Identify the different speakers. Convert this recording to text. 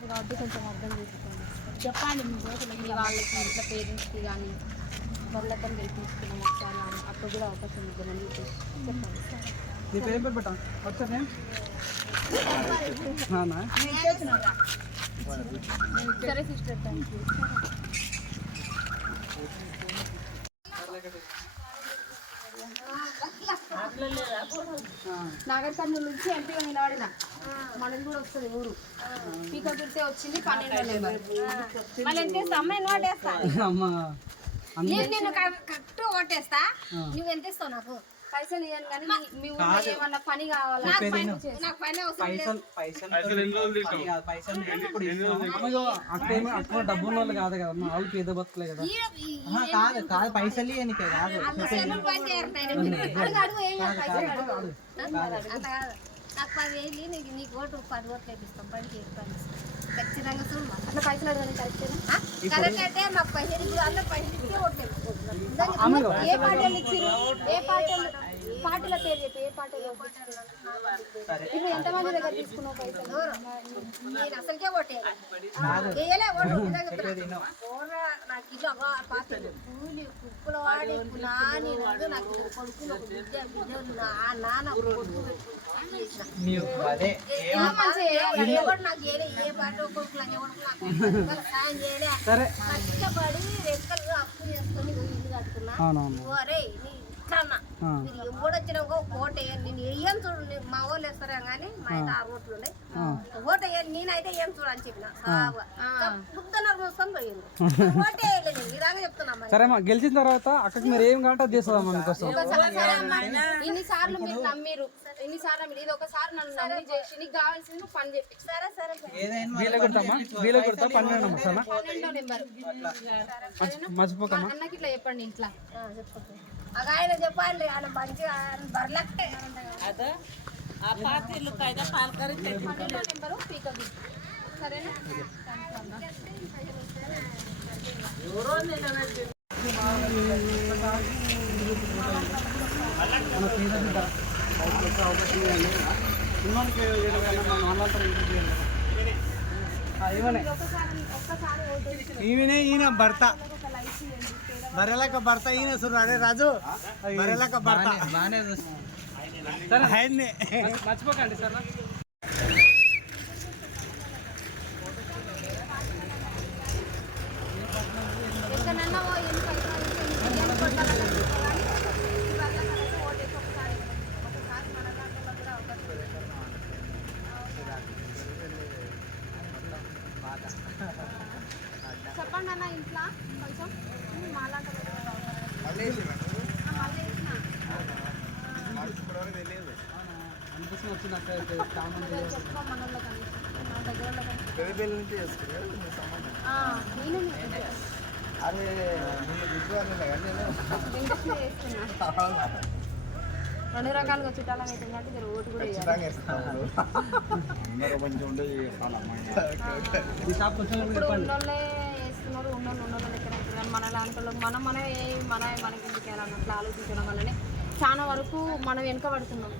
Speaker 1: కాబట్టి కొంచెం అర్థం చేసుకోండి
Speaker 2: చెప్పండి మీ రోజులు
Speaker 1: మీ వాళ్ళకి ఇంట్లో పేరెంట్స్కి కానీ బరులతో గెలిపించుకున్నాం ఒకసారి అని అప్పుడు కూడా అవకాశం ఇద్దామని చెప్పేసి చెప్పండి
Speaker 3: నీ పేరు పేరు పెట్టా వాట్సాప్ నేమ్ నానా
Speaker 1: సరే sister thank you Nagar Kurnool నుంచి ఎంపీగా నిలబడిన. మనది కూడా వస్తుంది ఊరు. పీక కుర్తే వచ్చింది పన్నెండు నెంబర్
Speaker 2: మళ్ళీ ఎంత అమ్మాయి నేను నేను కరెక్ట్ ఓటేస్తా? నువ్వు ఎంత ఇస్తావు నాకు?
Speaker 1: పైసలు ఇవ్వను కానీ మీ- మీ ఊళ్ళో ఏమన్నా పని కావాలా?
Speaker 2: నాకు పైన నాకు పైన అవసరం లేదు.
Speaker 3: పైసలు పైసలు పైసలు ఇప్పుడు. అక్క ఏమో అక్క డబ్బు ఉన్న వాళ్ళు కాదు కదా. మా వాళ్ళు పేద బతుకులే కదా.
Speaker 2: ఈ- ఈ-
Speaker 4: ఆహా, కాదు కాదు పైసలు ఇవ్వనికే కాదు.
Speaker 2: అంత సేపు పని చేరుతాయి
Speaker 1: అడుగు అడుగు ఏం కాదు, పైసలు అడుగు.
Speaker 2: అంత కాదు. నాకు పది వేలు నీకు నీకు ఓటు పది ఓట్లు వేపిస్తాం. పని చేసి పని ఖచ్చితంగా చూడు
Speaker 1: అట్లా పైసలు అడగని కరెక్టేనా?
Speaker 2: కరెక్ట్ అంటే మాకు పైసలు ఇప్పుడు అందరు పైసలు
Speaker 1: ఏ పార్టీలు ఇచ్చిరు ఏ పార్టీలు పార్టీల పేరు చెప్పి ఏ పార్టీలో ఇప్పుడు ఎంతమంది దగ్గర తీసుకున్నావు పైసలు?
Speaker 2: నేను అసలుకే ఓటే వేయలే ఓటు నాకు ఇది ఒక పార్టీ కూలి కుక్కల వాడి నాని నాకు కొడుకులు ఒక బిడ్డ బిడ్డలు నా నాన్న కొడుకు ఎవరు నాకు చేయలే ఏ పార్టీ ఒక కొడుకు నాకు సాయం చేయలే.
Speaker 3: సరే.
Speaker 2: కష్టపడి రెక్కలు అప్పు చేసుకొని
Speaker 3: అవునవును
Speaker 2: ఓరే నీ ఇట్లన్నా
Speaker 3: ఆ.
Speaker 2: మీరు ఎప్పుడు ఓట వేయండి నేను వేయను చూడు నీ- మా వాళ్ళు వేస్తారా కానీ మా అయితే ఓట్లు ఉన్నాయి. ఓట వేయండి నేనైతే ఏం చూడు అని చెప్పిన. సాగు బుద్ధనర మూసుకొని పోయింది ఓటే వేయలేదు ఇలాగే చెప్తున్నా మరి.
Speaker 3: సరే అమ్మా గెలిచిన తర్వాత అక్కడికి మీరు ఏం అది చేస్తుందమ్మా మీకోసం.
Speaker 1: ఇన్నిసార్లు మీరు నమ్మిరు. ఇన్నిసార్లు నమ్మిరు. ఇది ఒకసారి నన్ను నమ్మి చేసి నీకు కావాల్సింది నువ్వు పని చెప్పి.
Speaker 2: సరే సరే
Speaker 4: ఏదైనా
Speaker 3: వీళ్ళ కొడతామా? వీళ్ళ కొడతా పన్నెండు అమ్మా? సరేనా
Speaker 1: పన్నెండో నెంబర్.
Speaker 3: మర్చి- మర్చిపోకమ్మా
Speaker 1: అన్నకి ఇట్లా చెప్పండి ఇంట్లో.
Speaker 2: ఆ, ఒక ఆయన చెప్పాలి ఆయన మంచిగా ఆయన
Speaker 3: ఉన్నోనికి ఇంటికి చేయండి. ఆ,
Speaker 1: ఒక్కసారి ఒక్కసారి ఓటు
Speaker 5: ఈమెనే ఈయన భర్త. బర్రెలక భర్త ఈయన చూడు అరే రాజు. బర్రెలక భర్త.
Speaker 4: బాగానే
Speaker 3: సరే
Speaker 5: ఆయన్నే.
Speaker 3: మర్చి- మర్చిపోకండి సరేనా
Speaker 1: ఎక్కడన్నా ఓ ఎన్ని పైసలు ఇచ్చి ఎన్ని కొట్టాలని అనుకోవాలి. ఈ వల్ల కలిసి ఓటేసి ఒకసారి ఒకసారి మన దాంట్లో కూడా అవకాశం ఉంది. చెప్పండి అన్న ఇంట్లో కొంచెం మాలాంటి మళ్ళీ వేసిన.
Speaker 3: అందుకోసం వచ్చిన అక్క అయితే చాలా మంది
Speaker 1: నేను చెప్పుకో మన వాళ్ళకని, మన
Speaker 4: అరే
Speaker 1: రెండు రకాలుగా చుట్టాలని అయితే కాబట్టి ఓటు కూడా ఇప్పుడు ఉన్నోళ్ళే వేస్తున్నారు ఉన్నోళ్ళు వేస్తున్నారు మన లాంటి మనం మనమే మన మనకి ఎందుకు వేయాలన్నట్లు ఆలోచించడం వల్లనే చాలా వరకు మనం వెనుక పడుతున్నాం